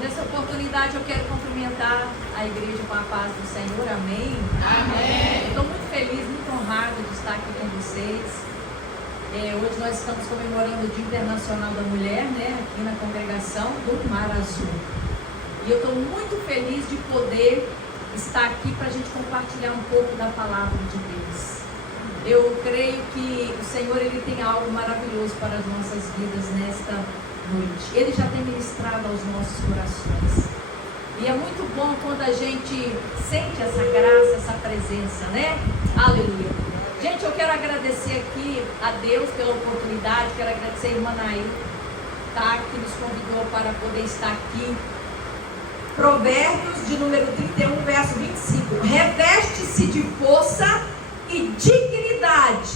Nessa oportunidade eu quero cumprimentar a igreja com a paz do Senhor, amém? Amém. Estou muito feliz, muito honrada de estar aqui com vocês. Hoje nós estamos comemorando o Dia Internacional da Mulher, né? Aqui na congregação do Mar Azul. E eu estou muito feliz de poder estar aqui para a gente compartilhar um pouco da palavra de Deus. Eu creio que o Senhor ele tem algo maravilhoso para as nossas vidas nesta noite. Ele já tem ministrado aos nossos corações. E é muito bom quando a gente sente essa graça, essa presença, né? Aleluia. Gente, eu quero agradecer aqui a Deus pela oportunidade. Quero agradecer a irmã Naí, tá? Que nos convidou para poder estar aqui. Provérbios de número 31, verso 25. Reveste-se de força e dignidade.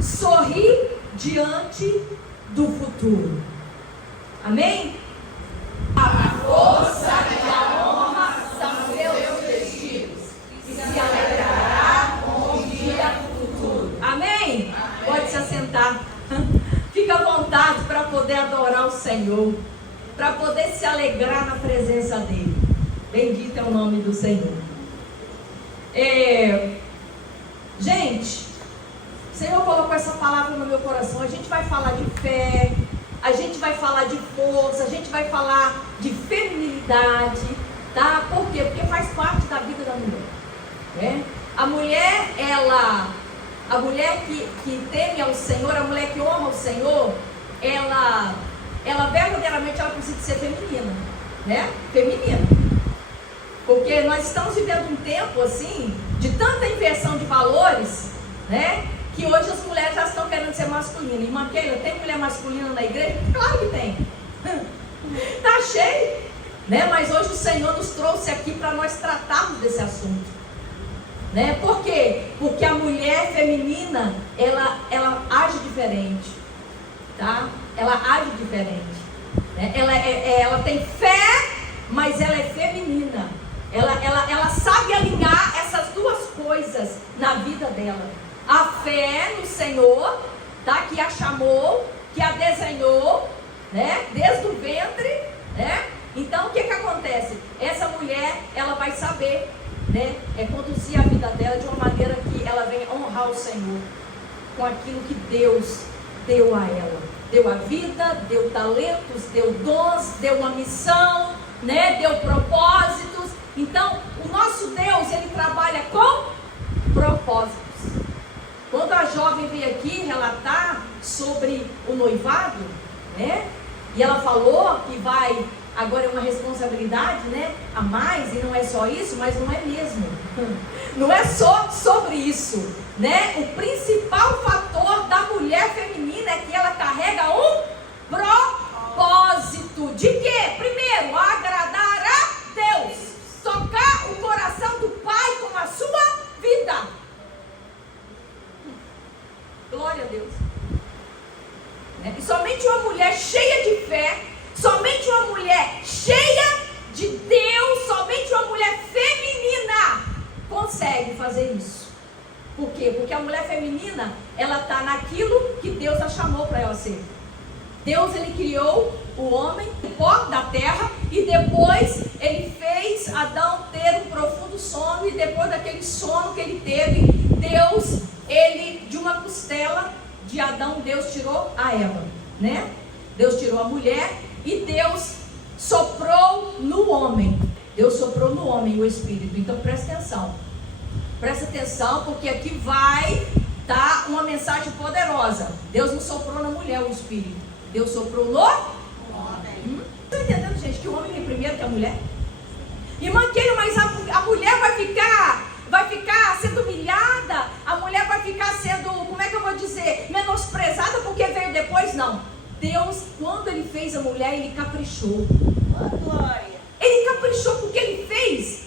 Sorri diante do futuro. Amém? A força e a honra são seus vestidos, e se alegrará com o dia futuro. Amém? Pode se assentar. Fica à vontade para poder adorar o Senhor, para poder se alegrar na presença dEle. Bendito é o nome do Senhor. Gente, o Senhor colocou essa palavra no meu coração. A gente vai falar de fé, a gente vai falar de força, a gente vai falar de feminilidade, tá? Por quê? Porque faz parte da vida da mulher, né? A mulher que teme ao Senhor, a mulher que honra o Senhor, ela verdadeiramente ela precisa ser feminina, né? Feminina. Porque nós estamos vivendo um tempo assim, de tanta inversão de valores, né? Que hoje as mulheres já estão querendo ser masculinas. Irmã Keila, tem mulher masculina na igreja? Claro que tem. Está cheio, né? Mas hoje o Senhor nos trouxe aqui para nós tratarmos desse assunto, né? Por quê? Porque a mulher feminina, ela age diferente, tá? Ela age diferente, né? Ela tem fé, mas ela é feminina. Ela sabe alinhar essas duas coisas na vida dela. A fé no Senhor, tá? Que a chamou, que a desenhou, né? Desde o ventre, né? Então o que acontece? Essa mulher, ela vai saber, né? Conduzir a vida dela de uma maneira que ela venha honrar o Senhor com aquilo que Deus deu a ela. Deu a vida, deu talentos, deu dons, deu uma missão, né? Deu propósitos. Então o nosso Deus, ele trabalha com propósitos. Quando a jovem veio aqui relatar sobre o noivado, né? E ela falou que vai, agora é uma responsabilidade, né? A mais, e não é só isso, mas não é mesmo. Não é só sobre isso, né? O principal fator da mulher feminina é que ela carrega um propósito. De quê? Primeiro, agradar a Deus. Tocar o coração do Pai com a sua vida. Glória a Deus. E somente uma mulher cheia de fé, somente uma mulher cheia de Deus, somente uma mulher feminina consegue fazer isso. Por quê? Porque a mulher feminina, ela está naquilo que Deus a chamou para ela ser. Deus, ele criou o homem, o pó da terra, e depois ele fez Adão ter um profundo sono, e depois daquele sono que ele teve, Deus, ele, de uma costela de Adão, Deus tirou a Eva, né? Deus tirou a mulher e Deus soprou no homem. Deus soprou no homem o Espírito. Então presta atenção. Presta atenção, porque aqui vai dar uma mensagem poderosa. Deus não soprou na mulher o Espírito. Deus soprou no homem. Está entendendo, gente, que o homem vem primeiro que a mulher? Irmã Keila, mas a mulher vai ficar sendo humilhada, a mulher vai ficar sendo, como é que eu vou dizer, menosprezada porque veio depois? Não. Deus, quando ele fez a mulher, ele caprichou. Oh, glória. Ele caprichou porque ele fez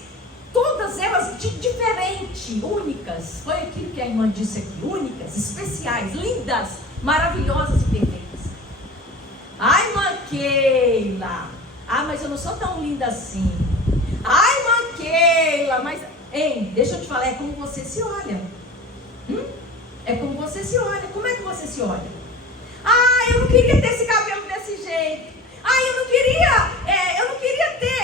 todas elas diferentes, únicas. Foi aquilo que a irmã disse aqui, únicas, especiais, lindas, maravilhosas e perfeitas. Ai, irmã Keila, mas eu não sou tão linda assim. Ai, irmã Keila, mas... Ei, deixa eu te falar, é como você se olha. É como você se olha. Como é que você se olha? Eu não queria ter esse cabelo desse jeito. Eu não queria ter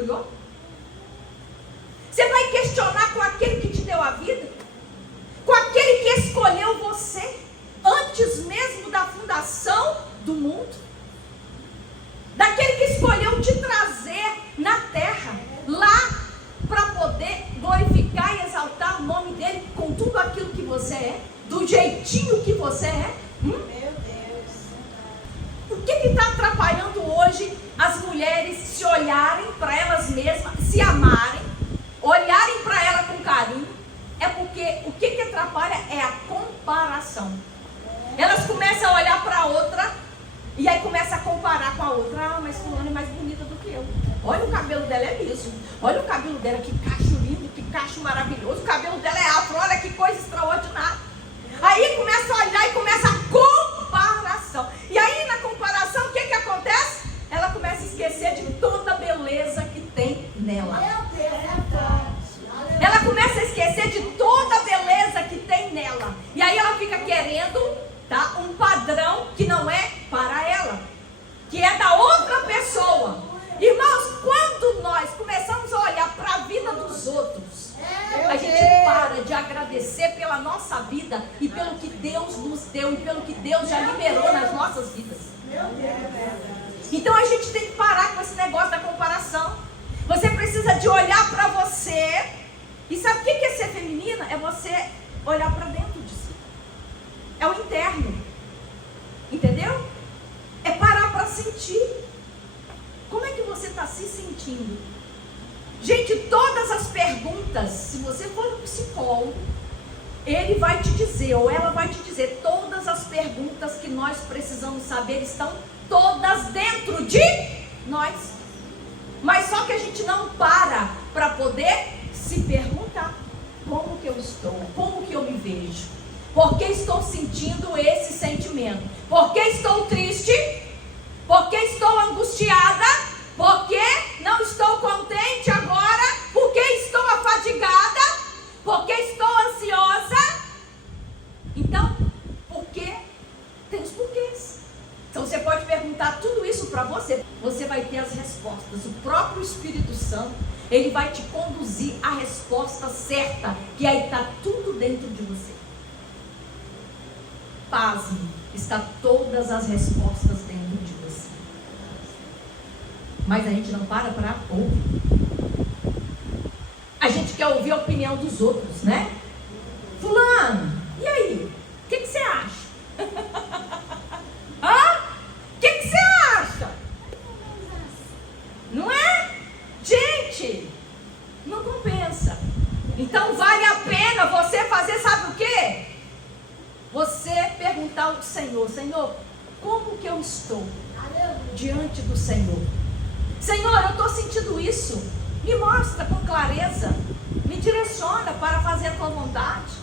criou? Você vai questionar com aquele que te deu a vida? Com aquele que escolheu você antes mesmo da fundação do mundo? Daquele que escolheu te trazer na terra, lá, para poder glorificar e exaltar o nome dele com tudo aquilo que você é, do jeitinho que você é. Meu Deus. O que está atrapalhando hoje as mulheres se olharem para elas mesmas, se amarem, olharem para ela com carinho? É porque o que atrapalha é a comparação. Elas começam a olhar para a outra e aí começa a comparar com a outra. Ah, mas fulana é mais bonita do que eu. Olha, o cabelo dela é liso. Olha o cabelo dela, que cacho lindo, que cacho maravilhoso. O cabelo dela é afro, olha que coisa extraordinária. Aí começa a olhar e começa a comparação. E aí na comparação, o que acontece? Ela começa a esquecer de toda a beleza que tem nela. Ela começa a esquecer de toda a beleza que tem nela. E aí ela fica querendo, tá, um padrão que não é para ela, que é da outra pessoa. Irmãos, quando nós começamos a olhar para a vida dos outros, a gente para de agradecer pela nossa vida e pelo que Deus nos deu e pelo que Deus já liberou nas nossas vidas. Então a gente tem que parar com esse negócio da comparação. Você precisa de olhar para você. E sabe o que é ser feminina? É você olhar para dentro de si. É o interno. Entendeu? É parar para sentir. Como é que você está se sentindo? Gente, todas as perguntas, se você for um psicólogo, ele vai te dizer, ou ela vai te dizer, todas as perguntas que nós precisamos saber estão todas dentro de nós. Mas só que a gente não para poder se perguntar: como que eu estou? Como que eu me vejo? Por que estou sentindo esse sentimento? Por que estou triste? Por que estou angustiada? Por que não estou contente agora? Por que estou afadigada? Por que estou ansiosa? Então, por que? Tem os porquês. Então você pode perguntar tudo isso para você. Você vai ter as respostas. O próprio Espírito Santo, ele vai te conduzir à resposta certa, que aí está tudo dentro de você. Pasme, está todas as respostas dentro de você. Mas a gente não para ouvir. A gente quer ouvir a opinião dos outros, né? Fulano, e aí? O que você acha? Hã? O que você acha? Não é? Gente, não compensa. Então vale a pena você fazer, sabe o quê? Você perguntar ao Senhor: Senhor, como que eu estou diante do Senhor? Senhor, eu estou sentindo isso. Me mostra com clareza. Me direciona para fazer a tua vontade.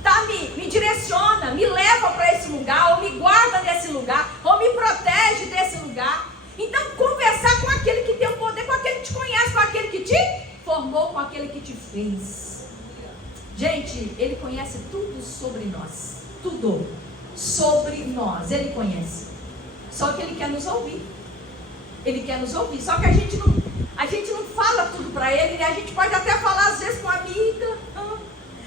Tá? Me direciona, me leva para esse lugar, ou me guarda nesse lugar, ou me protege desse lugar. Então, conversar com aquele que tem o poder, com aquele que te conhece, com aquele que te formou, com aquele que te fez. Gente, ele conhece tudo sobre nós. Tudo sobre nós, ele conhece. Só que ele quer nos ouvir. Ele quer nos ouvir. Só que a gente não fala tudo para ele, né? A gente pode até falar às vezes com a amiga.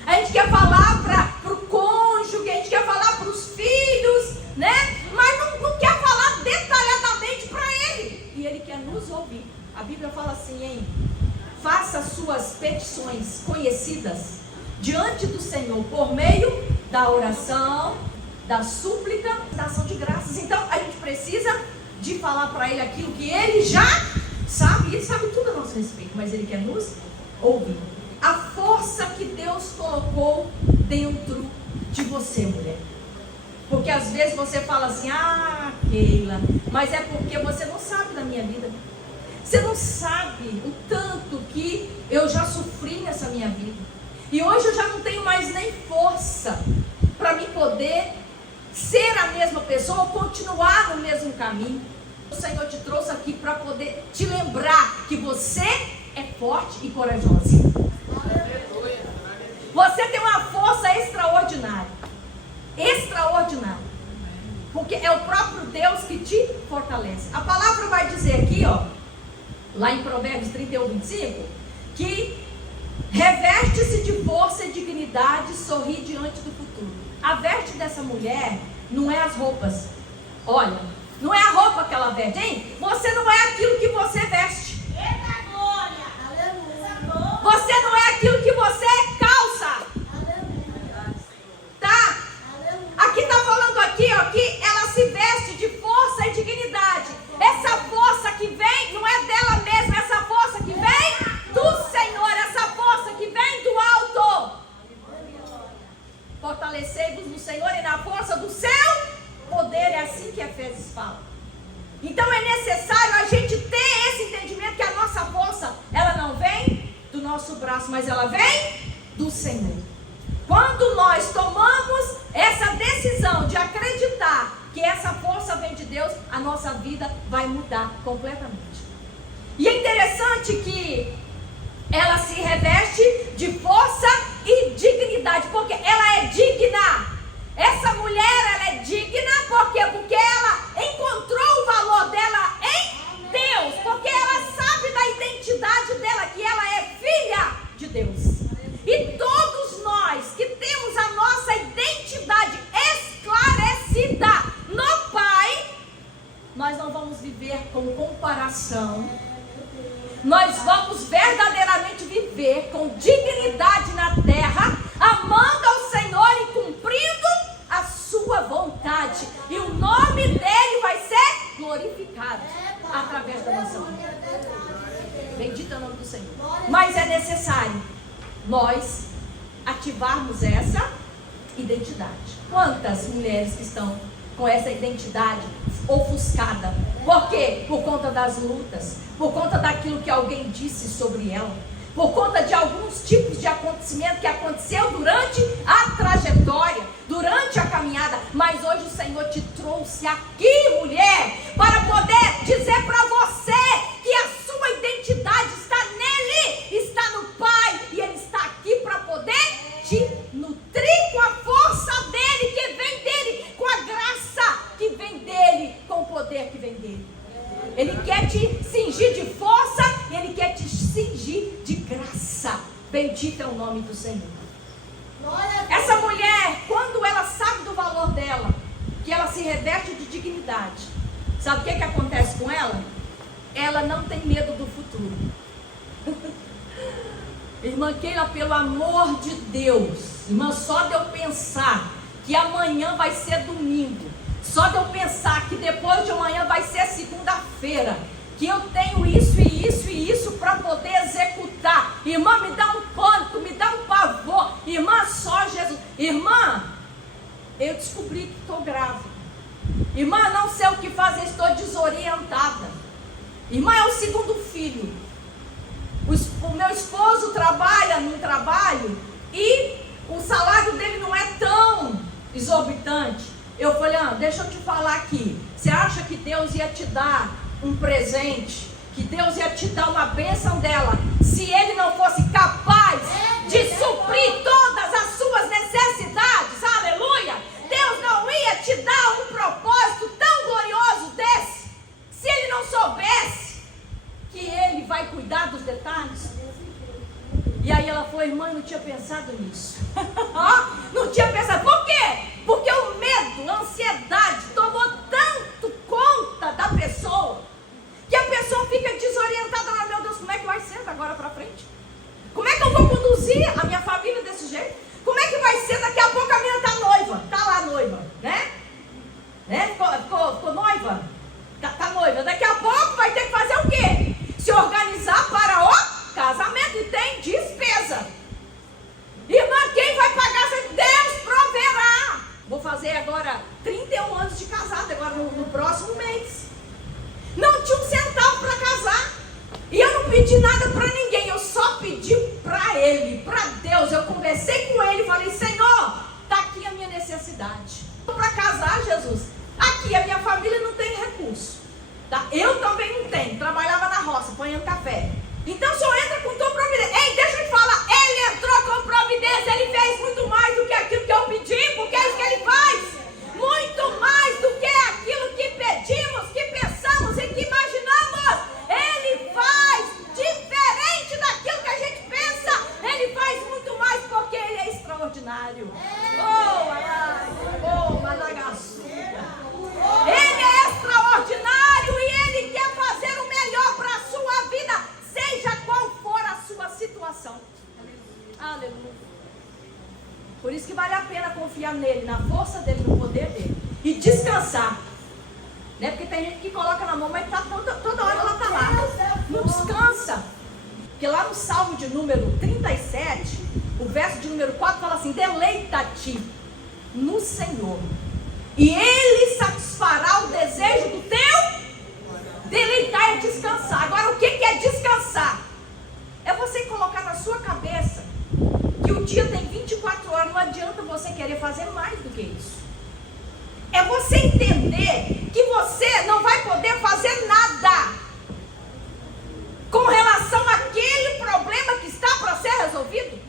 A gente quer falar para o cônjuge, a gente quer falar para os filhos, né? Mas não quer falar detalhadamente para ele. E ele quer nos ouvir. A Bíblia fala assim, hein? Faça suas petições conhecidas diante do Senhor por meio da oração, da súplica, da ação de graças. Então a gente precisa de falar para ele aquilo que ele já sabe. Ele sabe tudo a nosso respeito, mas ele quer nos ouvir. A força que Deus colocou dentro de você, mulher. Porque às vezes você fala assim: ah, Keila, mas é porque você não sabe da minha vida. Você não sabe o tanto que eu já sofri nessa minha vida. E hoje eu já não tenho mais nem força para mim poder ser a mesma pessoa ou continuar no mesmo caminho. O Senhor te trouxe aqui para poder te lembrar que você é forte e corajosa. Você tem uma força extraordinária. Extraordinária. Porque é o próprio Deus que te fortalece. A palavra vai dizer aqui, ó, lá em Provérbios 31, 25, que reveste-se de força e dignidade, sorri diante do futuro. A veste dessa mulher não é as roupas. Olha, não é a roupa que ela veste, hein? Você não é aquilo que você veste. Eita glória! Aleluia! Você não é aquilo que você calça. Tá? Aqui está falando aqui, ó, que ela se veste de força e dignidade. Essa força que vem não é dela mesma, essa força que vem do Senhor, essa força que vem do alto. Fortalecei-vos no Senhor e na força do seu poder. É assim que Efésios fala. Então é necessário a gente ter esse entendimento que a nossa força, ela não vem do nosso braço, mas ela vem do Senhor. Quando nós tomamos essa decisão de acreditar que essa força vem de Deus, a nossa vida vai mudar completamente. E é interessante que ela se reveste de força e dignidade, porque ela é digna. Essa mulher, ela é digna, por quê? Porque ela encontrou o valor dela em Deus, porque ela sabe da identidade dela, que ela é filha de Deus. E todos nós que temos a nossa identidade esclarecida no Pai, nós não vamos viver com comparação. Nós vamos verdadeiramente viver com dignidade na terra, amando ao Senhor e cumprindo a sua vontade. E o nome dele vai ser glorificado através da nossa vida. Bendito é o nome do Senhor. Mas é necessário nós ativarmos essa identidade. Quantas mulheres que estão com essa identidade ofuscada? Por quê? Por conta das lutas, por conta daquilo que alguém disse sobre ela, por conta de alguns tipos de acontecimento que aconteceu durante a trajetória, durante a caminhada. Mas hoje o Senhor te trouxe aqui, mulher, para poder dizer para você que a sua identidade está nele, está no Pai, e ele está aqui para poder te nutrir com a força dele, que vem dele, com a graça que vem dele, com o poder que vem dele. Ele quer te cingir de força, ele quer te cingir de graça. Bendito é o nome do Senhor. Essa mulher, quando ela sabe do valor dela, que ela se reveste de dignidade, sabe o que acontece com ela? Ela não tem medo do futuro. Irmã Keila, pelo amor de Deus, irmã, só de eu pensar que amanhã vai ser domingo, só de eu pensar que depois de amanhã vai ser segunda-feira, que eu tenho isso e isso e isso para poder executar, irmã, me dá um pânico, me dá um pavor. Irmã, só Jesus. Irmã, eu descobri que estou grávida. Irmã, não sei o que fazer, estou desorientada. Irmã, é o segundo filho. O meu esposo trabalha num trabalho e o salário dele não é tão exorbitante. Eu falei, deixa eu te falar aqui. Você acha que Deus ia te dar um presente? Que Deus ia te dar uma bênção dela, se ele não fosse capaz de suprir todas as suas necessidades? Aleluia! Deus não ia te dar um propósito tão glorioso desse, se ele não soubesse que ele vai cuidar dos detalhes. E aí ela falou, irmã, eu não tinha pensado nisso. Não tinha pensado. Por quê? Porque o medo, a ansiedade tomou tanto conta da pessoa, que a pessoa fica desorientada. Meu Deus, como é que vai ser agora para frente? Como é que eu vou conduzir a minha família desse jeito? Como é que vai ser? Daqui a pouco a minha tá noiva. Tá lá noiva, né? Ficou noiva? Tá noiva. Daqui a pouco vai ter que fazer o quê? Se organizar para o casamento, e tem despesa. Irmã, quem vai pagar? Deus proverá. Vou fazer agora 31 anos de casado, agora no próximo mês. Não tinha um centavo para casar. E eu não pedi nada para ninguém, eu só pedi para ele, para Deus. Eu conversei com ele e falei, Senhor, está aqui a minha necessidade. Para casar, Jesus, aqui a minha família não tem recurso. Tá? Eu também não tenho, trabalhava na roça, apanhando café. Então o senhor entra com tua providência. Ei, deixa eu te falar, ele entrou com providência, ele fez muito mais do que aquilo que eu pedi, porque é isso que ele faz. Muito mais do que aquilo que pedimos, que pensamos e que imaginamos. Ele faz. Por isso que vale a pena confiar nele, na força dele, no poder dele. E descansar. Né? Porque tem gente que coloca na mão, mas tá toda hora ela está lá. Não descansa. Porque lá no Salmo de número 37, o verso de número 4 fala assim: deleita-te no Senhor, e Ele satisfará o desejo do teu. Deleitar é descansar. Agora, o que é descansar? É você colocar na sua cabeça que o dia tem 24 horas, não adianta você querer fazer mais do que isso. É você entender que você não vai poder fazer nada com relação àquele problema que está para ser resolvido.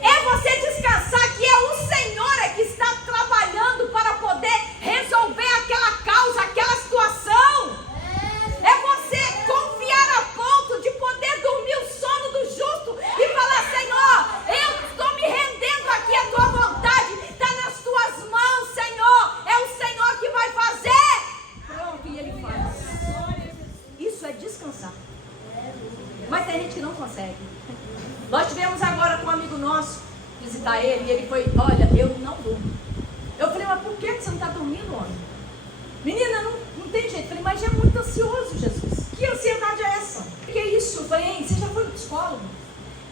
É você descansar que é o Senhor que está trabalhando para poder resolver aquela causa, aquela situação. É você confiar a ponto de poder dormir o sono do justo e falar: Senhor, eu estou me rendendo aqui à tua vontade, está nas tuas mãos, Senhor, é o Senhor que vai fazer. Pronto, e Ele faz. Isso é descansar. Mas tem gente que não consegue. Nós tivemos agora com um amigo nosso visitar ele, e ele foi: olha, eu não durmo. Eu falei: mas por que você não está dormindo, homem? Menina, não tem jeito. Eu falei: mas é muito ansioso, Jesus. Que ansiedade é essa? O que é isso? Eu falei: hein, você já foi no psicólogo?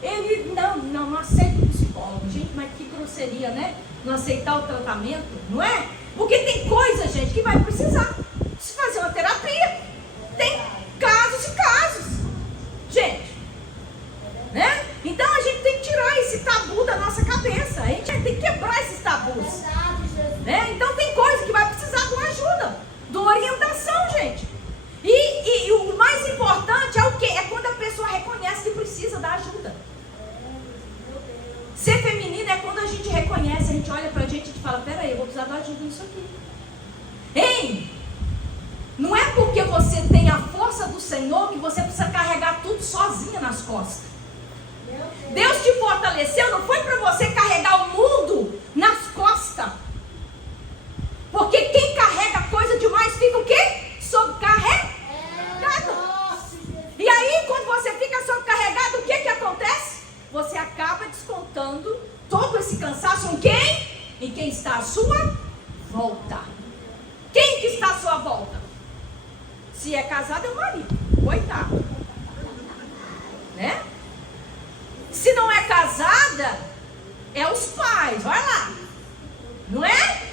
Ele: não aceito psicólogo. Gente, mas que grosseria, né? Não aceitar o tratamento, não é? Porque tem coisa, gente, que vai precisar se fazer uma terapia. Tem casos e casos, gente, né? Então a gente tem que tirar esse tabu da nossa cabeça. A gente tem que quebrar esses tabus, né? Então tem coisa que vai precisar de uma ajuda, de uma orientação, gente. E o mais importante é o quê? É quando a pessoa reconhece que precisa da ajuda. Ser feminina é quando a gente reconhece, a gente olha pra gente e fala: peraí, eu vou precisar da ajuda nisso aqui. Ei, não é porque você tem a força do Senhor que você precisa carregar tudo sozinha nas costas. Deus te fortaleceu, não foi para você carregar o mundo nas costas. Porque quem carrega coisa demais fica o quê? Sobrecarregado. E aí, quando você fica sobrecarregado, o que acontece? Você acaba descontando todo esse cansaço em quem? Em quem está à sua volta. Quem que está à sua volta? Se é casado, é o marido. Coitado. Né? Se não é casada, é os pais. Vai lá. Não é?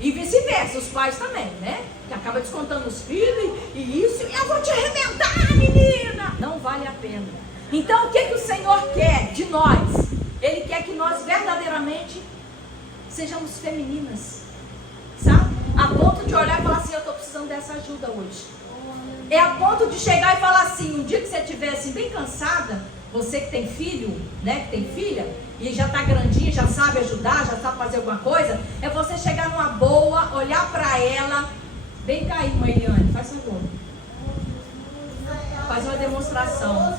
E vice-versa, os pais também, né? Que acaba descontando os filhos e isso. Eu vou te arrebentar, menina. Não vale a pena. Então, o que o Senhor quer de nós? Ele quer que nós verdadeiramente sejamos femininas. Sabe? A ponto de olhar e falar assim: eu estou precisando dessa ajuda hoje. É a ponto de chegar e falar assim: um dia que você estiver assim bem cansada, você que tem filho, né, que tem filha, e já está grandinha, já sabe ajudar, já sabe fazer alguma coisa, é você chegar numa boa, olhar para ela. Vem cá, irmã Eliane, faz favor. Faz uma demonstração.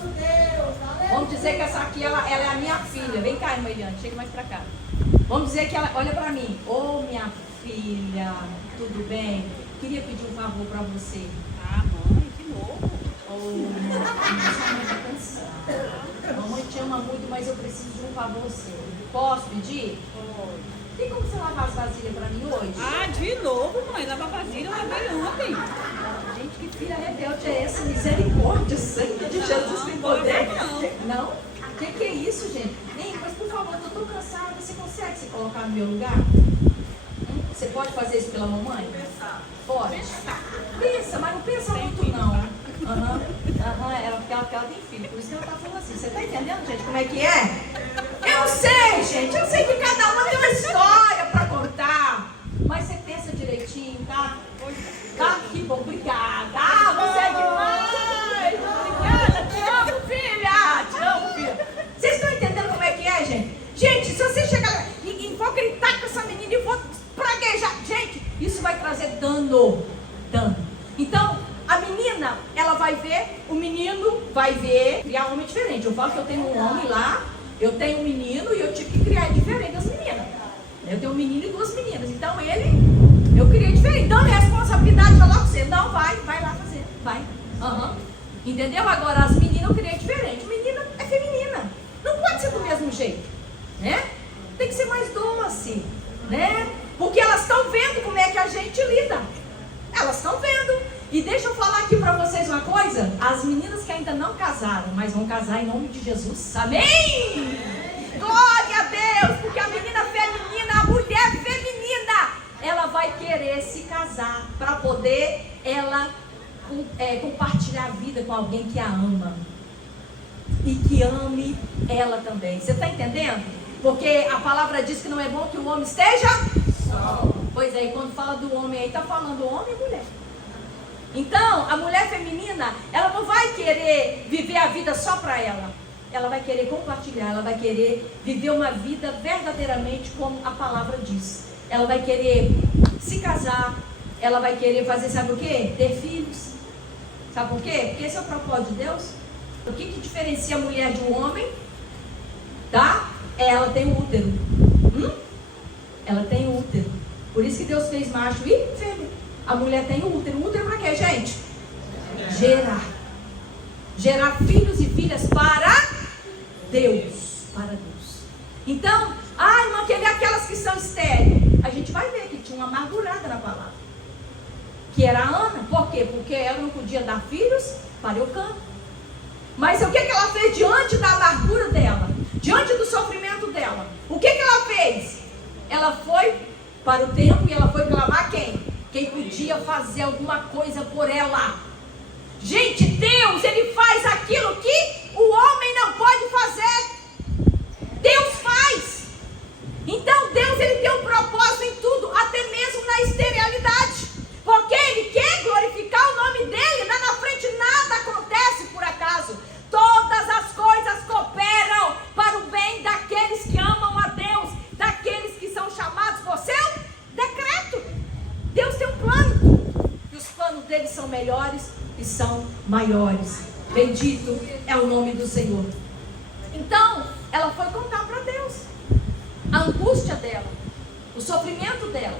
Vamos dizer que essa aqui, ela é a minha filha. Vem cá, irmã Eliane, chega mais para cá. Vamos dizer que ela olha para mim: ô minha filha, tudo bem? Queria pedir um favor para você. Ah, mãe, que louco. Mamãe está cansada. Mamãe te ama muito, mas eu preciso de um favor seu. Posso pedir? Pode. Tem como você lavar as vasilhas para mim hoje? Ah, de novo, mãe. Lava vasilha, eu lavei ontem. Gente, que filha rebelde é essa? Misericórdia, sangue de Jesus tem poder? Não? O que é isso, gente? Ei, mas por favor, eu estou cansada. Você consegue se colocar no meu lugar? Você pode fazer isso pela mamãe? Pode. Pensa, mas não pensa muito não. Porque ela tem filho, por isso que ela está falando assim. Você está entendendo, gente, como é que é? Eu sei, gente, eu sei que cada uma tem uma história para contar. Mas você pensa direitinho, tá? Tá? Que bom, obrigada. Você é demais. Obrigada, te amo, filha. Te amo, filha. Vocês estão entendendo como é que é, gente? Gente, se você chegar e for gritar com essa menina e for praguejar, gente, isso vai trazer dano. Então, a menina, ela vai ver, o menino vai ver, criar um homem diferente. Eu falo que eu tenho um homem lá, eu tenho um menino e eu tive que criar diferente das meninas. Eu tenho um menino e duas meninas. Então eu criei diferente. Então a responsabilidade vai lá pra você. Não, vai lá fazer. Vai. Entendeu? Agora as meninas eu criei diferente. Menina é feminina. Não pode ser do mesmo jeito. Né? Tem que ser mais doce, né? Porque elas estão vendo como é que a gente lida. Elas estão vendo. E deixa eu falar aqui para vocês uma coisa. As meninas que ainda não casaram, mas vão casar em nome de Jesus. Amém? Glória a Deus. Porque a menina feminina, a mulher feminina, ela vai querer se casar para poder ela compartilhar a vida com alguém que a ama. E que ame ela também. Você está entendendo? Porque a palavra diz que não é bom que o homem esteja só. Pois é, e quando fala do homem aí, está falando homem e mulher. Então, a mulher feminina, ela não vai querer viver a vida só para ela. Ela vai querer compartilhar, ela vai querer viver uma vida verdadeiramente como a palavra diz. Ela vai querer se casar, ela vai querer fazer, sabe o quê? Ter filhos. Sabe por quê? Porque esse é o propósito de Deus. O que diferencia a mulher de um homem? Tá? Ela tem um útero. Ela tem um útero. Por isso que Deus fez macho e fêmea. A mulher tem um útero. Um útero para quê, gente? Gerar. Gerar filhos e filhas para Deus. Para Deus. Então, irmã, quer ver aquelas que são estéreis? A gente vai ver que tinha uma amargurada na palavra. Que era a Ana. Por quê? Porque ela não podia dar filhos para Eucana. Mas o que ela fez diante da amargura dela? Diante do sofrimento dela? O que ela fez? Ela foi para o templo e ela foi clamar quem? Quem podia fazer alguma coisa por ela. Gente, Deus, Ele faz aquilo que o homem não pode fazer. Deus faz. Então Deus, Ele tem um propósito em tudo, até mesmo na esterilidade. Porque Ele quer glorificar o nome dEle. Lá na frente nada acontece por acaso. Todas as coisas cooperam para o bem daqueles que amam a Deus, daqueles que são chamados por seu decreto. Deus tem um plano, e os planos dele são melhores e são maiores. Bendito é o nome do Senhor. Então, ela foi contar para Deus a angústia dela, o sofrimento dela.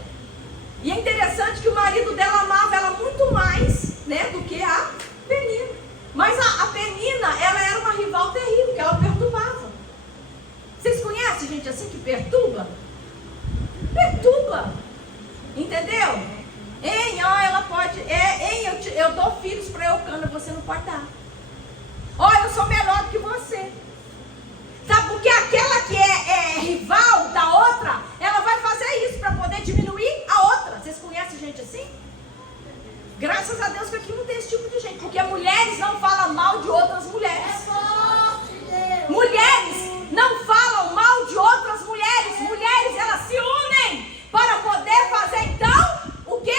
E é interessante que o marido dela amava ela muito mais, né, do que a Penina. Mas a Penina, ela era uma rival terrível, que ela perturbava. Vocês conhecem gente assim que perturba? Perturba. Entendeu? Ela pode. Eu dou filhos para Eucana, você não pode dar. Eu sou melhor do que você. Sabe, porque aquela que é rival da outra, ela vai fazer isso para poder diminuir a outra. Vocês conhecem gente assim? Graças a Deus que aqui não tem esse tipo de gente. Porque mulheres não falam mal de outras mulheres. Mulheres não falam mal de outras mulheres. Mulheres, elas se unem para poder fazer então o quê?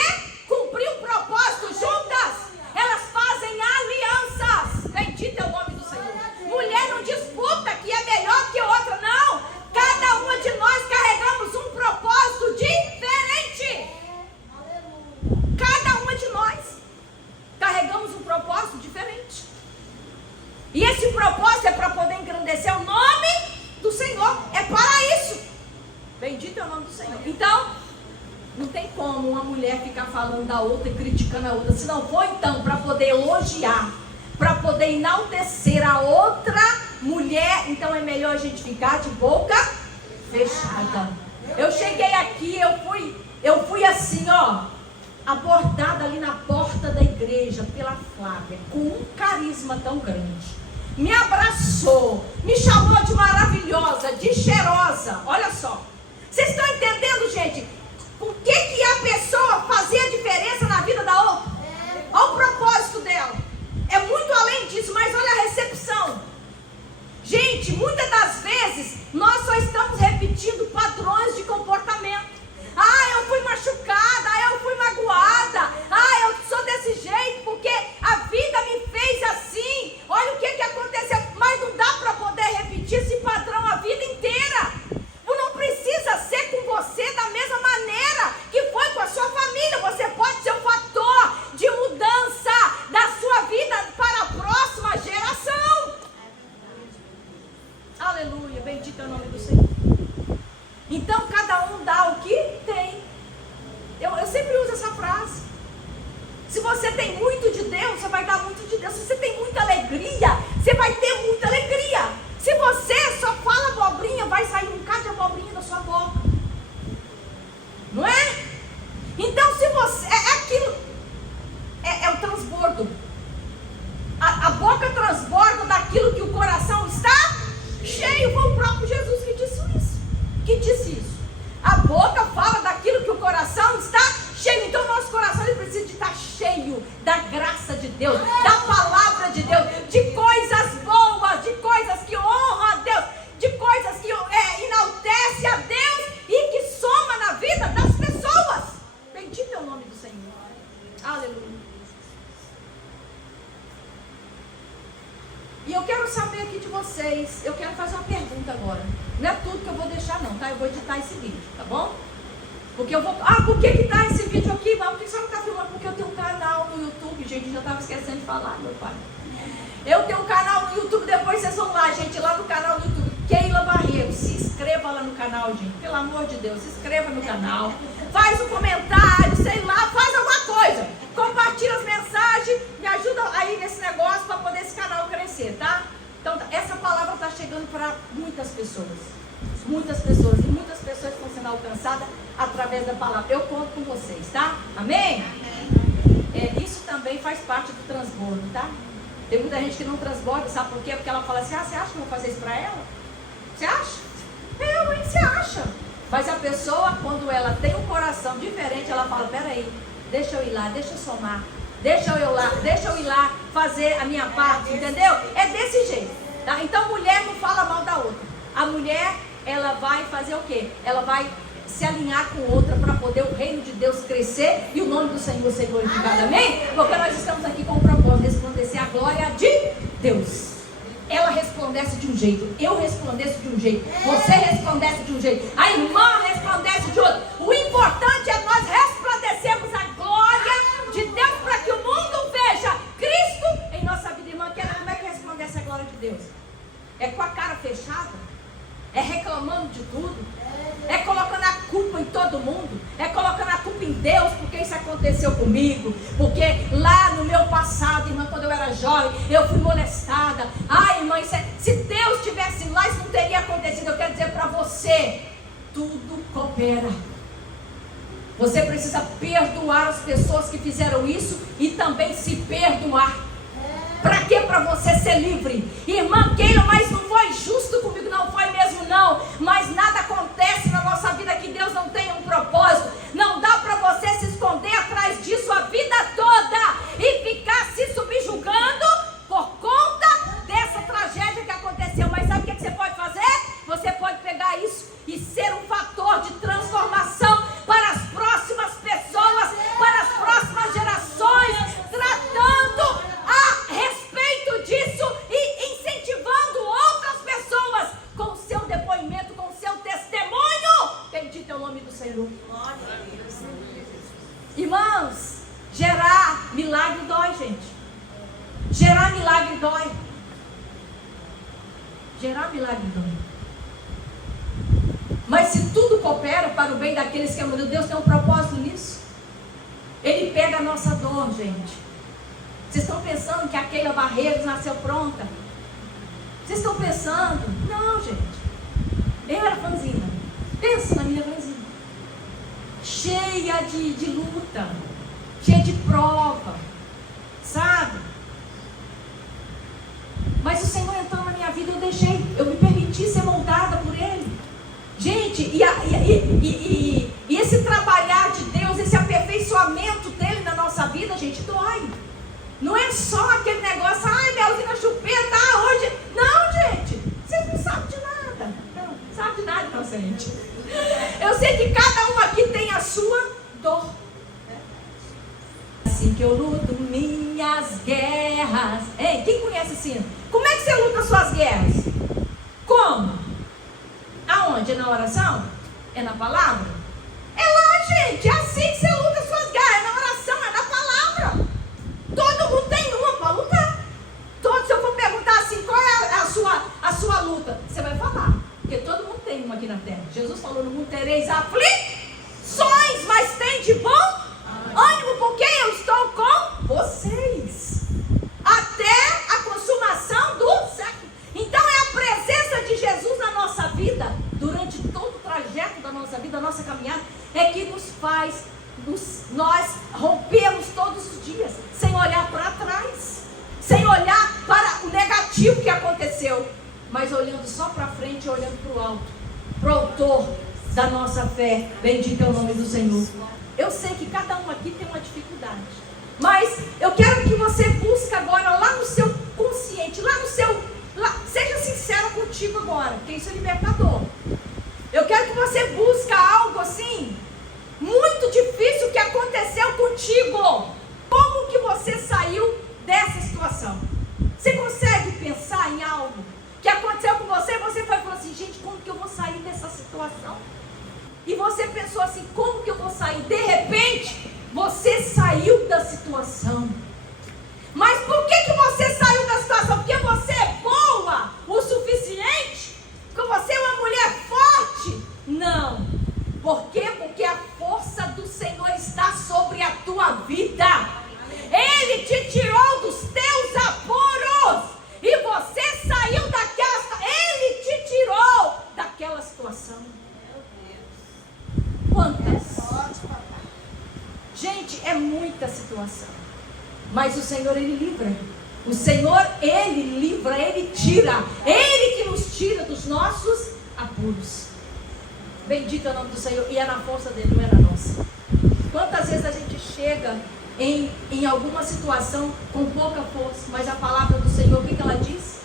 Cumprir um propósito juntas. Elas fazem alianças. Bendito é o nome do Senhor. Mulher não disputa que é melhor que outra, não. Cada uma de nós carregamos um propósito diferente. Cada uma de nós carregamos um propósito diferente. E esse propósito é para poder engrandecer o nome do Senhor. É para isso. Bendito é o nome do Senhor. Então, não tem como uma mulher ficar falando da outra e criticando a outra. Se não for, então, para poder elogiar, para poder enaltecer a outra mulher, então é melhor a gente ficar de boca fechada. Eu cheguei aqui, eu fui assim, abordada ali na porta da igreja pela Flávia, com um carisma tão grande. Me abraçou, me chamou de maravilhosa, de cheirosa. Olha só. Vocês estão entendendo, gente? O que a pessoa fazia diferença na vida da outra? Olha o propósito dela. É muito além disso, mas olha a recepção. Gente, muitas das vezes, nós só estamos repetindo padrões de comportamento. Eu fui machucada, eu fui magoada, eu sou desse jeito porque a vida me fez assim. Olha o que aconteceu. Mas não dá para poder repetir esse padrão a vida inteira. Não precisa ser com você da mesma maneira que foi com a sua família. Você pode ser um fator de mudança da sua vida para a próxima geração. Aleluia, bendito é o nome do Senhor. Então cada um dá o que tem. Eu sempre uso essa frase. Se você tem muito de Deus, você vai dar muito de Deus. Se você tem muita alegria, você vai ter muita alegria. Se você só fala abobrinha, vai sair um bocado de abobrinha da sua E eu quero saber aqui de vocês, eu quero fazer uma pergunta agora. Não é tudo que eu vou deixar não, tá? Eu vou editar esse vídeo, tá bom? Porque eu vou... por que tá esse vídeo aqui? Mas por que você não tá filmando? Porque eu tenho um canal no YouTube, gente, já estava esquecendo de falar, meu pai. Eu tenho um canal no YouTube, depois vocês vão lá, gente, lá no canal do YouTube, Keila Barreiro. Se inscreva lá no canal, gente, pelo amor de Deus, se inscreva no canal. Faz um comentário, sei lá, faz alguma coisa. Compartilha as mensagens, me ajuda aí nesse negócio para poder esse canal crescer, tá? Então, essa palavra está chegando para muitas pessoas. Muitas pessoas. E muitas pessoas estão sendo alcançadas através da palavra. Eu conto com vocês, tá? Amém? Isso também faz parte do transbordo, tá? Tem muita gente que não transborda, sabe por quê? Porque ela fala assim, você acha que eu vou fazer isso para ela? Você acha? Realmente você acha. Mas a pessoa, quando ela tem um coração diferente, ela fala, peraí, deixa eu ir lá, deixa eu somar. Deixa eu ir lá fazer a minha parte, entendeu? É desse jeito, tá? Então, mulher não fala mal da outra. A mulher, ela vai fazer o quê? Ela vai se alinhar com outra para poder o reino de Deus crescer e o nome do Senhor ser glorificado, amém? Porque nós estamos aqui com o propósito de resplandecer a glória de Deus. Ela resplandece de um jeito, eu resplandeço de um jeito, você resplandece de um jeito, a irmã resplandece de outro. O importante é nós resplandecermos a glória de Deus para que o mundo veja Cristo em nossa vida. Irmã, como é que resplandece a glória de Deus? É com a cara fechada? É reclamando de tudo? É colocando a culpa em todo mundo? É colocando a culpa em Deus porque isso aconteceu comigo? Porque lá no meu passado, irmã, quando eu era jovem, eu fui molestada. Ai, irmã, se Deus estivesse lá, isso não teria acontecido. Eu quero dizer para você, tudo coopera. Você precisa perdoar as pessoas que fizeram isso e também se perdoar. Para quê? Para você ser livre. Irmã Keila, mas não foi justo comigo. Não foi mesmo não. Mas nada acontece na nossa vida que Deus não tenha um propósito. Não dá para você se esconder atrás disso a vida toda e ficar se subjugando por conta dessa tragédia que aconteceu. Mas sabe o que você pode fazer? Você pode pegar isso e ser um fator de transformação para as próximas pessoas, para as próximas gerações, tratando a respeito disso e incentivando outras pessoas com o seu depoimento, com o seu testemunho. Bendito é o nome do Senhor. Irmãos, gerar milagre dói, gente. Gerar milagre dói. Gerar milagre dói. Mas se tudo coopera para o bem daqueles que amam, Deus tem um propósito nisso. Ele pega a nossa dor, gente. Vocês estão pensando que a Keila Barreiros nasceu pronta? Vocês estão pensando? Não, gente. Eu era fanzina. Pensa na minha fanzina. Cheia de luta. Cheia de prova. Sabe? Mas o Senhor entrou na minha vida e eu me permiti ser moldada por Ele. Gente, e esse trabalhar de Deus, esse aperfeiçoamento dele na nossa vida, gente, dói. Não é só aquele negócio, ai, melzinho na chupeta, hoje. Não, gente, vocês não sabem de nada. Não sabe de nada, não, gente. Eu sei que cada um aqui tem a sua dor. Assim que eu luto minhas guerras. Ei, quem conhece assim? Como é que você luta suas guerras? Como? Aonde? É na oração? É na palavra? É lá, gente. É assim que você luta suas guerras. É na oração, é na palavra. Todo mundo tem uma para lutar. Se eu for perguntar assim, qual é a sua luta? Você vai falar. Porque todo mundo tem uma aqui na terra. Jesus falou, no mundo tereis aflições, mas tem de bom ânimo, porque eu estou com vocês. Até a consumação do século. Então é a presença de Jesus na nossa vida, durante todo o trajeto da nossa vida, da nossa caminhada, é que nos faz, nós rompemos todos os dias, sem olhar para trás, sem olhar para o negativo que aconteceu, mas olhando só para frente, olhando para o alto, para o autor da nossa fé. Bendito é o nome do Senhor. Eu sei que cada um aqui tem uma dificuldade, mas eu quero que você busque agora lá no seu consciente, seja sincero contigo agora, porque isso é libertador. Eu quero que você busque algo assim, muito difícil que aconteceu contigo. Como que você saiu dessa situação? Você consegue pensar você foi e falou assim, gente, como que eu vou sair dessa situação? E você pensou assim, como que eu vou sair? De repente, você saiu da situação. Mas por que você saiu da situação? Porque você é boa o suficiente? Porque você é uma mulher forte? Não. Por quê? Porque a força do Senhor está sobre a tua vida. Ele te tirou dos teus apuros. E você saiu daquela situação. Ele te tirou daquela situação. Quantas? Gente, é muita situação. Mas o Senhor, Ele livra. O Senhor, Ele livra, Ele tira. Ele que nos tira dos nossos apuros. Bendito é o nome do Senhor. E é na força dele, não é na nossa. Quantas vezes a gente chega em alguma situação com pouca força, mas a palavra do Senhor, o que ela diz?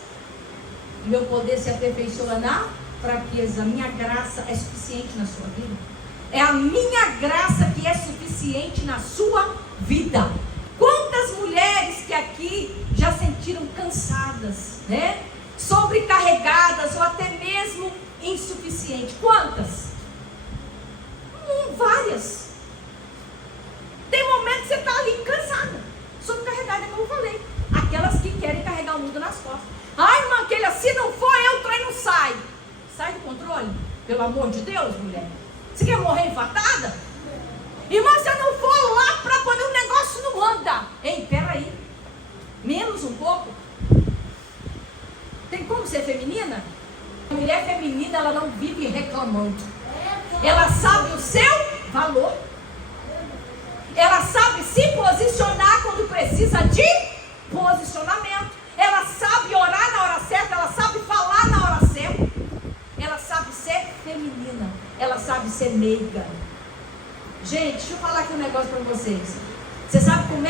Meu poder se aperfeiçoa na fraqueza. A minha graça é suficiente na sua vida. É a minha graça que é suficiente na sua vida. Quantas mulheres que aqui já sentiram cansadas, né? Sobrecarregadas ou até mesmo insuficientes? Quantas? Várias. Tem momentos que você está ali cansada, sobrecarregada, como eu falei. Aquelas que querem carregar o mundo nas costas. Ai, irmã, aquele, se não for eu, o trem não sai. Sai do controle? Pelo amor de Deus, mulher. Você quer morrer infartada? Irmã, se eu não for lá para quando o negócio não anda. Ei, peraí. Menos um pouco. Tem como ser feminina? A mulher feminina, ela não vive reclamando. Ela sabe o seu valor. Ela sabe se posicionar quando precisa de posicionamento. Ela sabe orar na hora certa. Ela sabe falar na hora certa. Ela sabe ser feminina. Ela sabe ser meiga. Gente, deixa eu falar aqui um negócio para vocês. Você sabe como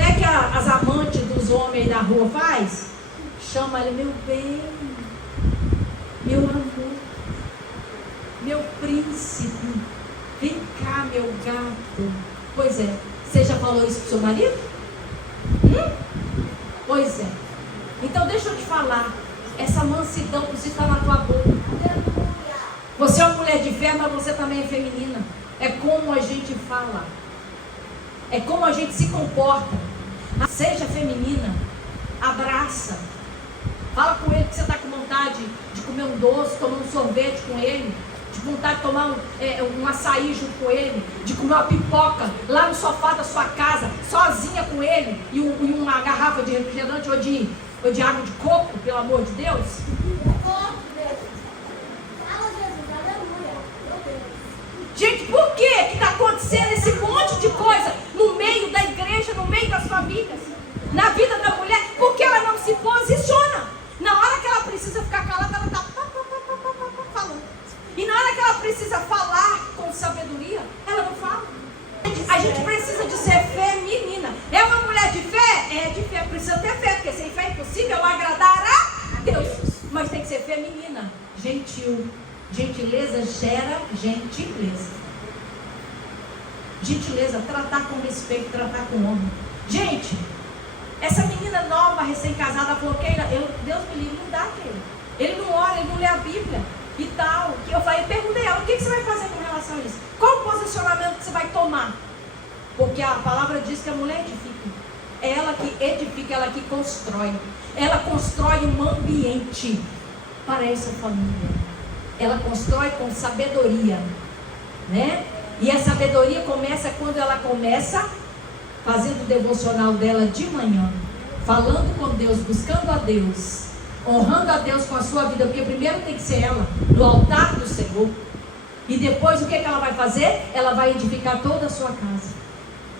é que as amantes dos homens na rua faz? Chama ele, meu bem, meu amor, meu príncipe, vem cá, meu gato. Pois é, você já falou isso pro seu marido? Pois é. Então deixa eu te falar, essa mansidão precisa estar na tua boca. Você é uma mulher de fé, mas você também é feminina. É como a gente fala. É como a gente se comporta. Seja feminina. Abraça. Fala com ele que você está com vontade de comer um doce, tomar um sorvete com ele. De vontade de tomar um açaí junto com ele. De comer uma pipoca lá no sofá da sua casa, sozinha com ele. E uma garrafa de refrigerante ou de água de coco, pelo amor de Deus. Gente, por que está acontecendo esse monte de coisa no meio da igreja, no meio das famílias, na vida da mulher? Porque ela não se posiciona. Na hora que ela precisa ficar calada, ela está falando. E na hora que ela precisa falar com sabedoria, ela não fala. A gente precisa de ser feminina. É uma mulher de fé? É de fé, precisa ter fé, porque sem fé é impossível agradar a Deus. Mas tem que ser feminina, gentil. Gentileza gera gentileza. Gentileza, tratar com respeito, tratar com honra. Gente, essa menina nova, recém-casada, falou, Keila, Deus me livre, não dá, Keila. Ele não ora, ele não lê a Bíblia e tal. Eu perguntei a ela, o que você vai fazer com relação a isso? Qual o posicionamento que você vai tomar? Porque a palavra diz que a mulher edifica. É ela que edifica, ela que constrói. Ela constrói um ambiente para essa família. Ela constrói com sabedoria, né? E a sabedoria começa quando ela começa fazendo o devocional dela de manhã, falando com Deus, buscando a Deus, honrando a Deus com a sua vida, porque primeiro tem que ser ela, no altar do Senhor. E depois o que ela vai fazer? Ela vai edificar toda a sua casa.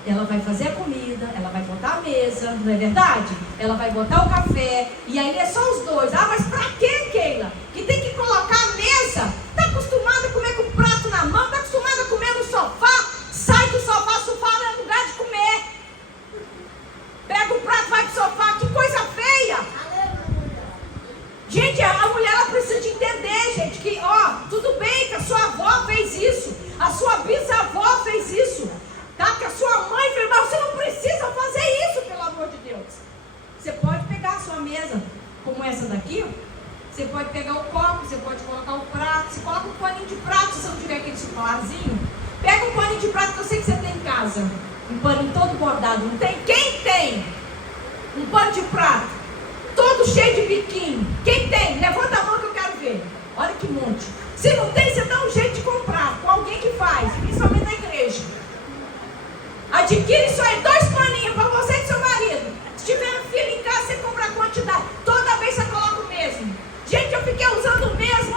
Ela vai fazer a comida, ela vai botar a mesa, não é verdade? Ela vai botar o café, e aí é só os dois. Ah, mas pra quê, Keila? Que tem que colocar a mesa? Tá acostumada a comer com o prato na mão? Tá acostumada a comer no sofá? Sai do sofá, sofá não é lugar de comer. Pega o prato, vai pro sofá, que coisa feia. Gente, a mulher ela precisa de entender, gente, que tudo bem que a sua avó fez isso, a sua bisavó fez isso, tá? Que a sua mãe fez, mas você não precisa fazer isso, pelo amor de Deus. Você pode pegar a sua mesa, como essa daqui, Você pode pegar o copo, você pode colocar o prato. Você coloca um paninho de prato, se você não tiver aquele suporzinho. Pega um paninho de prato que eu sei que você tem em casa. Um paninho todo bordado. Não tem? Quem tem um pano de prato todo cheio de biquinho? Quem tem? Levanta a mão que eu quero ver. Olha que monte. Se não tem, você dá um jeito de comprar com alguém que faz, principalmente na igreja. Adquire isso aí, 2 paninhos para você e seu marido. Se tiver filho em casa, você compra a quantidade. Toda vez você coloca o mesmo. Gente, eu fiquei usando o mesmo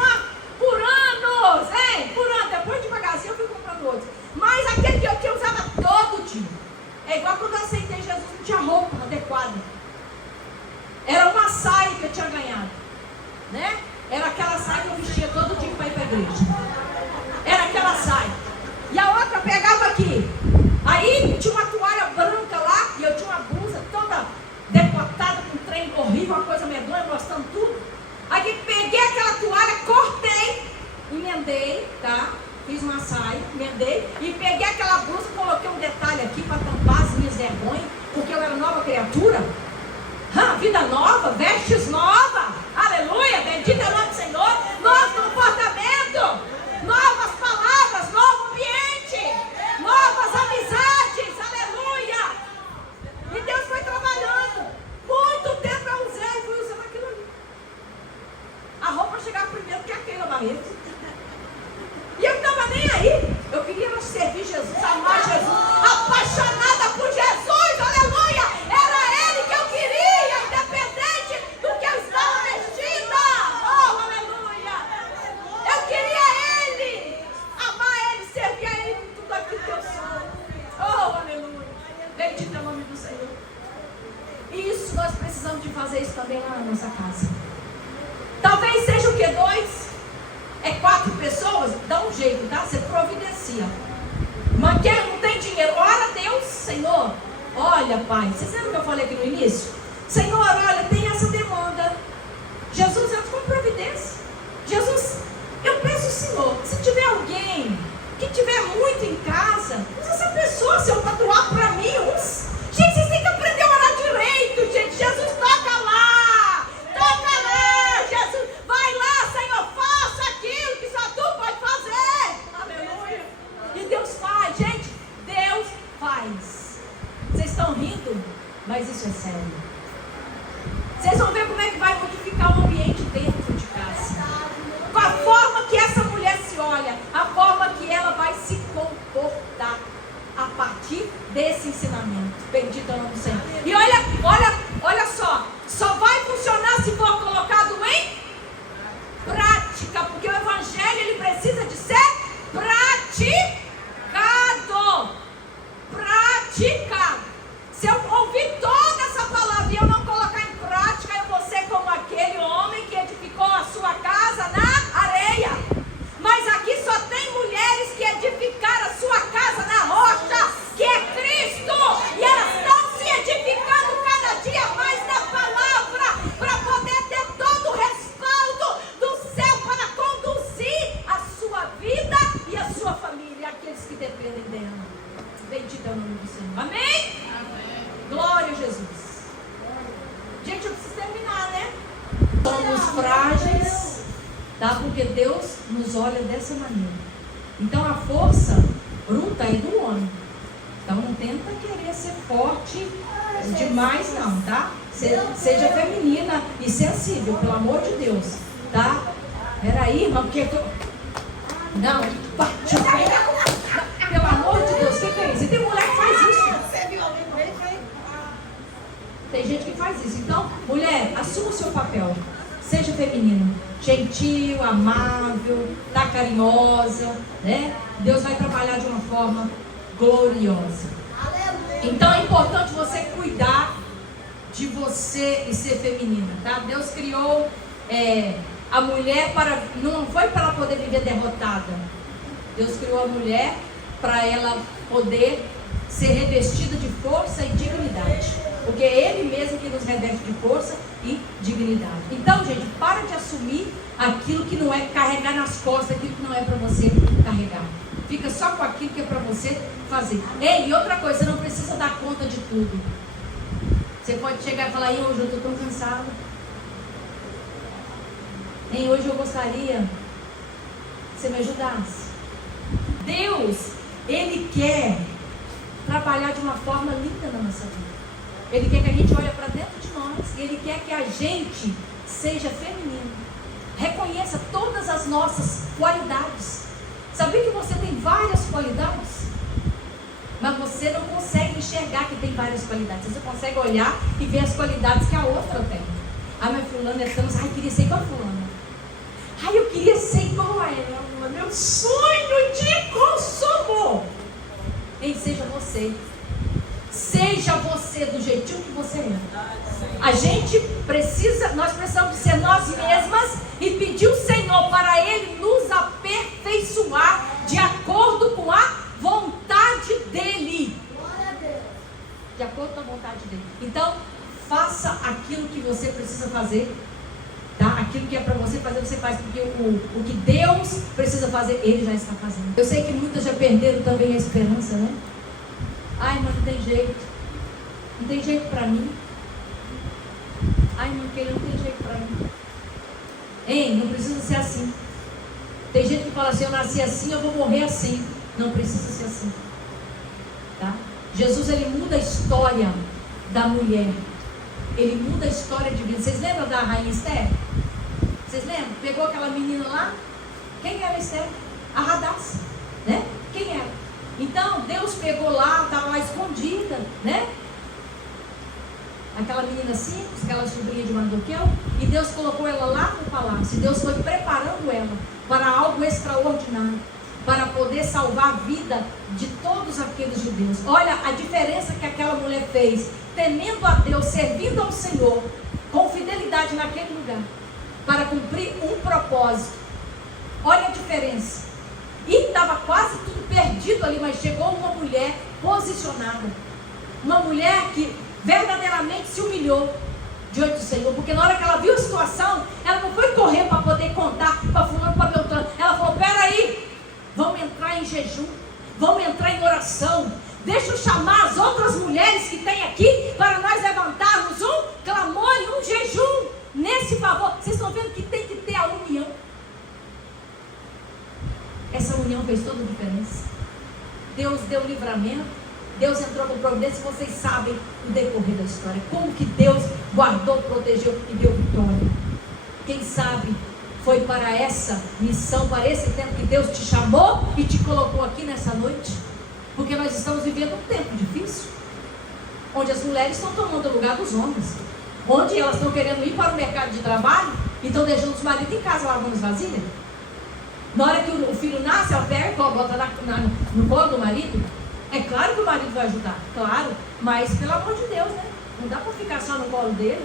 por anos, hein? Por anos. Depois devagarzinho eu fui comprando outro. Mas aquele que eu usava todo dia. É igual quando eu aceitei Jesus, não tinha roupa adequada. Era uma saia que eu tinha ganhado, né? Era aquela saia que eu vestia todo dia para ir para a igreja. Era aquela saia. E a outra pegava aqui. Aí tinha uma toalha branca lá, e eu tinha uma blusa toda decotada com um trem horrível, uma coisa medonha, mostrando tudo. Aí peguei aquela toalha, cortei, emendei, tá? Fiz uma saia, emendei, e peguei aquela blusa, coloquei um detalhe aqui para tampar as minhas vergonhas, porque eu era nova criatura. Vida nova, vestes nova, aleluia, bendito é o nome do Senhor, novo comportamento, novas palavras, novo ambiente, novas amizades, aleluia. E Deus foi trabalhando, muito tempo eu usei e fui usando aquilo ali. A roupa chegava primeiro que aquele na barriga. E eu não estava nem aí, eu queria servir Jesus, amar Jesus, apaixonada por Jesus, aleluia. Era Ele que eu queria, independente do que eu estava vestida. Oh, aleluia. Eu queria Ele, amar Ele, servir a Ele com tudo aquilo que eu sou. Oh, aleluia. Bendito é o nome do Senhor. E isso nós precisamos de fazer isso também lá na nossa casa. Talvez seja o que? 2? 4 pessoas? Dá um jeito, tá? Você providencia. Mas quem não tem dinheiro, ora a Deus, Senhor. Olha, Pai, vocês lembram que eu falei aqui no início? Senhor, olha, tem essa demanda. Jesus, eu com providência. Jesus, eu peço ao Senhor, se tiver alguém que tiver muito em casa, usa essa pessoa, Senhor, para doar para mim. Gente, vocês têm que aprender a orar direito, gente. Jesus, toca lá. Toca lá, Jesus. Vai lá, Senhor, faça aquilo que só tu pode fazer. Aleluia. E Deus faz, gente. Deus faz. Vocês estão rindo, mas isso é sério. Vocês vão ver como é que vai modificar o ambiente dentro de casa. Com a forma que essa mulher se olha, a forma que ela vai se comportar a partir desse ensinamento. Bendito é o nome do Senhor. E olha só vai funcionar se for colocado em prática, porque o evangelho ele precisa de ser praticado. Se eu ouvir toda essa palavra e eu não colocar em prática, eu vou ser como aquele homem que edificou a sua casa na areia. Mas aqui só tem mulheres que edificaram a sua casa na rocha, que é Cristo. E elas estão se edificando cada dia mais na palavra, para poder ter todo o respaldo do céu para conduzir a sua vida e a sua família, aqueles que dependem dela. Bendito é o nome do Senhor. Amém? Amém. Glória a Jesus. Gente, eu preciso terminar, né? Somos frágeis, tá? Porque Deus nos olha dessa maneira. Então a força bruta é do homem. Então não tenta querer ser forte demais não, tá? Seja feminina e sensível, pelo amor de Deus, tá? Peraí, irmão, porque não, pelo amor de Deus, o que é isso? E tem mulher que faz isso. Tem gente que faz isso. Então, mulher, assuma o seu papel. Seja feminina, gentil, amável, tá, carinhosa, né? Deus vai trabalhar de uma forma gloriosa. Então é importante você cuidar de você e ser feminina, tá? Deus criou a mulher não foi para ela poder viver derrotada. Deus criou a mulher para ela poder ser revestida de força e dignidade. Porque é Ele mesmo que nos reveste de força e dignidade. Então, gente, para de assumir aquilo que não é, carregar nas costas aquilo que não é para você carregar. Fica só com aquilo que é para você fazer. Ei, e outra coisa, você não precisa dar conta de tudo. Você pode chegar e falar, hoje eu estou tão cansada. Hoje eu gostaria que você me ajudasse. Deus, Ele quer trabalhar de uma forma linda na nossa vida. Ele quer que a gente olhe para dentro de nós. Ele quer que a gente seja feminino. Reconheça todas as nossas qualidades. Sabia que você tem várias qualidades? Mas você não consegue enxergar que tem várias qualidades. Você consegue olhar e ver as qualidades que a outra tem. Mas fulano é tão... queria ser igual a fulana. Eu queria ser igual a ela. Meu sonho de consumo. Seja você. Seja você do jeitinho que você é. Nós precisamos ser nós mesmas e pedir ao Senhor para Ele nos aperfeiçoar de acordo com a vontade dEle. De acordo com a vontade dEle. Então, faça aquilo que você precisa fazer. Tá? Aquilo que é para você fazer, você faz. Porque o que Deus precisa fazer, Ele já está fazendo. Eu sei que muitas já perderam também a esperança, né? Mas não tem jeito. Não tem jeito para mim. Não tem jeito para mim. Não precisa ser assim. Tem gente que fala assim: eu nasci assim, eu vou morrer assim. Não precisa ser assim. Tá? Jesus, Ele muda a história da mulher. Ele muda a história de vida. Vocês lembram da rainha Esther? Vocês lembram? Pegou aquela menina lá. Quem era Esther? A Radassa, né? Quem era? Então, Deus pegou lá, estava lá escondida, né? Aquela menina simples, aquela sobrinha de Mardoqueu, e Deus colocou ela lá no palácio. E Deus foi preparando ela para algo extraordinário, para poder salvar a vida de todos aqueles judeus. Olha a diferença que aquela mulher fez, temendo a Deus, servindo ao Senhor, com fidelidade naquele lugar, para cumprir um propósito. Olha a diferença. E estava quase tudo perdido ali, mas chegou uma mulher posicionada. Uma mulher que verdadeiramente se humilhou diante do Senhor. Porque na hora que ela viu a situação, ela não foi correr para poder contar para fulano, para Beltrano. Ela falou: peraí, vamos entrar em jejum, vamos entrar em oração. Deixa eu chamar as outras mulheres que tem aqui, para nós levantarmos um clamor e um jejum nesse favor. Vocês estão vendo que tem que ter a união. Essa união fez toda a diferença. Deus deu livramento, Deus entrou com providência. Vocês sabem o decorrer da história, como que Deus guardou, protegeu e deu vitória. Quem sabe foi para essa missão, para esse tempo que Deus te chamou e te colocou aqui nessa noite. Porque nós estamos vivendo um tempo difícil, onde as mulheres estão tomando o lugar dos homens, onde elas estão querendo ir para o mercado de trabalho e estão deixando os maridos em casa lavando as vasilhas. Na hora que o filho nasce, ela pega e bota no colo do marido. É claro que o marido vai ajudar, claro, mas pelo amor de Deus, né? Não dá para ficar só no colo dele.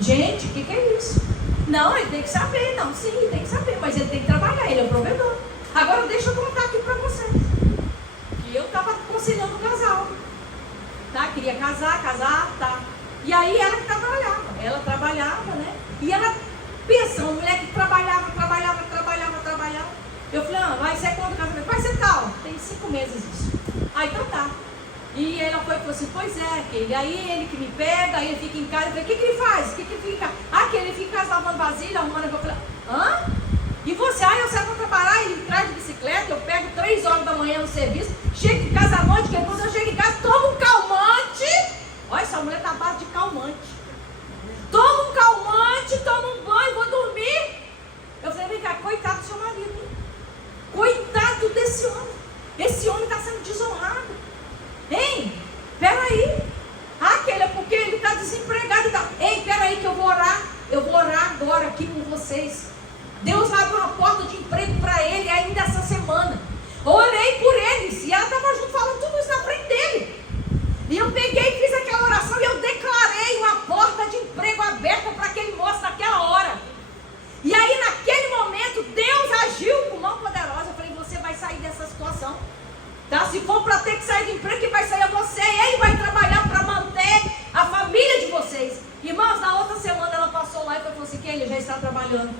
Gente, o que é isso? Não, ele tem que saber, não, sim, ele tem que saber, mas ele tem que trabalhar, ele é o provedor. Agora deixa eu contar aqui para vocês. Que eu estava aconselhando um casal, tá? Queria casar, tá? E aí ela que trabalhava, né? E ela pensa, uma mulher que trabalhava. Eu falei: vai ser quando o casamento? Vai ser tal. Tem 5 meses isso. Então tá. E ela foi e falou assim: pois é, aquele. Aí ele que me pega, aí ele fica em casa. Eu falei: o que ele faz? Que ele fica? Que ele fica em casa lavando vasilha, arrumando. Eu falei: E você? Eu saio para trabalhar, ele traz de bicicleta, eu pego 3 horas da manhã no serviço, chego em casa à noite, que quando eu chego em casa, tomo um calmante. Olha, essa mulher tá à base de calmante. Tomo um calmante, tomo um banho, vou dormir. Eu falei: vem cá, coitado do seu marido, hein? Coitado desse homem. Esse homem está sendo desonrado. Peraí. Aquele é porque ele está desempregado e tal. Peraí que eu vou orar. Eu vou orar agora aqui com vocês. Deus vai abrir uma porta de emprego para ele ainda essa semana. Orei por eles e ela estava junto falando tudo isso na frente dele. E eu peguei e fiz aquela oração e eu declarei uma porta de emprego aberta para aquele moço naquela hora. E aí naquele momento Deus agiu com mão poderosa. Eu falei: você vai sair dessa situação, tá? Se for para ter que sair do emprego, que vai sair a você. Ele vai trabalhar para manter a família de vocês. Irmãos, na outra semana ela passou lá e falou assim: que ele já está trabalhando.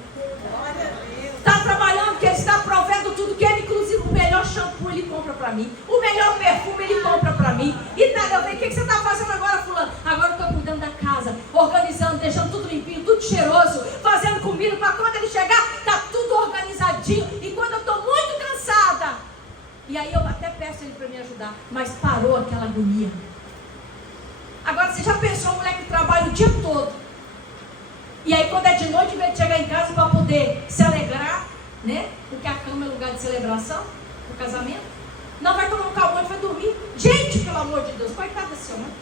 Está trabalhando, que ele está provendo tudo. Que ele, inclusive, o melhor shampoo ele compra para mim, o melhor perfume ele compra para mim. E tá, eu falei: o que você está fazendo agora, fulano? Agora eu estou cuidando da casa, organizando, deixando tudo limpinho, tudo tudo cheiroso, fazendo comida para quando ele chegar, tá tudo organizadinho. E quando eu estou muito cansada, e aí eu até peço ele para me ajudar, mas parou aquela agonia. Agora, você já pensou, a mulher que trabalha o dia todo, e aí quando é de noite, vai chegar em casa para poder se alegrar, né? Porque a cama é lugar de celebração, o casamento. Não vai tomar um calmante, vai dormir. Gente, pelo amor de Deus, coitada desse homem.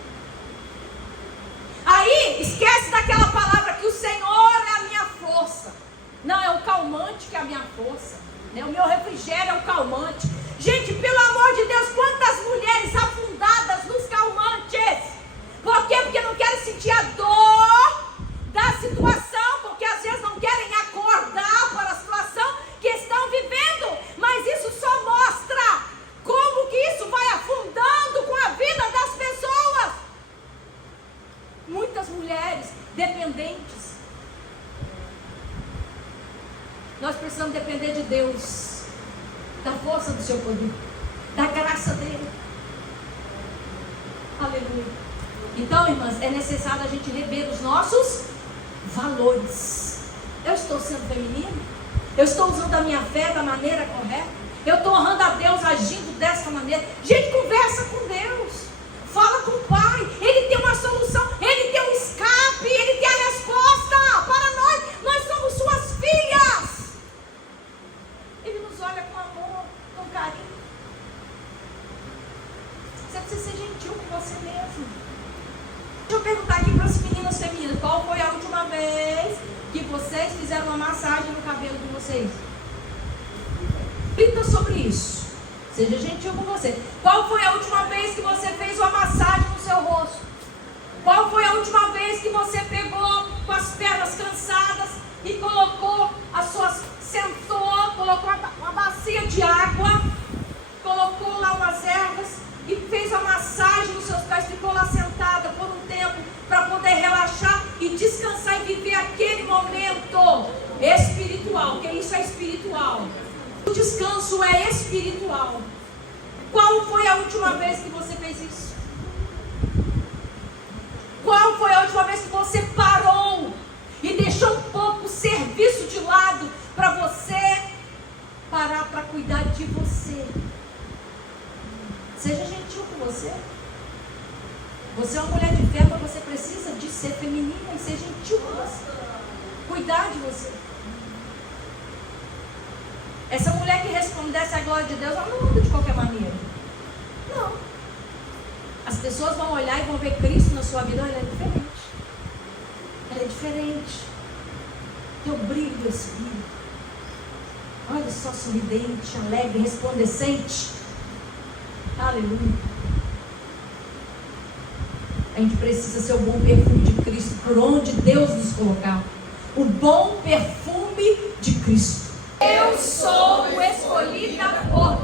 Aí, esquece daquela palavra que o Senhor é a minha força. Não, é o calmante que é a minha força, né? O meu refrigério é o calmante. Gente, pelo amor de Deus, quantas mulheres afundadas nos calmantes. Por quê? Porque não querem sentir a dor da situação, porque às vezes não querem acordar para a situação que estão vivendo. Mas isso só mostra como que isso vai afundando com a vida das pessoas. Muitas mulheres dependentes. Nós precisamos depender de Deus, da força do seu poder, da graça dele. Aleluia. Então, irmãs, é necessário a gente rever os nossos valores. Eu estou sendo feminina? Eu estou usando a minha fé da maneira correta? Eu estou honrando a Deus agindo dessa maneira? Gente, conversa com Deus. Fala com o Pai. Ele tem uma solução. Ele tem um escape. Ele tem a resposta para nós. Nós somos suas filhas. Ele nos olha com amor, com carinho. Você precisa ser gentil com você mesmo. Deixa eu perguntar aqui para as meninas femininas. Qual foi a última vez que vocês fizeram uma massagem no cabelo de vocês? Pinta sobre isso. Seja gentil com você. Qual foi a última vez que você fez uma massagem no seu rosto? Qual foi a última vez que você pegou com as pernas cansadas e colocou sentou, colocou uma bacia de água, colocou lá umas ervas e fez a massagem nos seus pés, ficou lá sentada por um tempo para poder relaxar e descansar e viver aquele momento espiritual, porque isso é espiritual. O descanso é espiritual. Qual foi a última vez que você fez isso? Qual foi a última vez que você parou e deixou um pouco o serviço de lado para você parar para cuidar de você? Seja gentil com você. Você é uma mulher de fé, mas você precisa de ser feminina e ser gentil com você. Cuidar de você. Essa mulher que resplandece a glória de Deus, ela não anda de qualquer maneira. Não. As pessoas vão olhar e vão ver Cristo na sua vida. Olha, ela é diferente. Ela é diferente. Tem o brilho do Espírito. Olha só, sorridente, alegre, resplandecente. Aleluia. A gente precisa ser o bom perfume de Cristo por onde Deus nos colocar. O bom perfume de Cristo. Eu sou escolhida por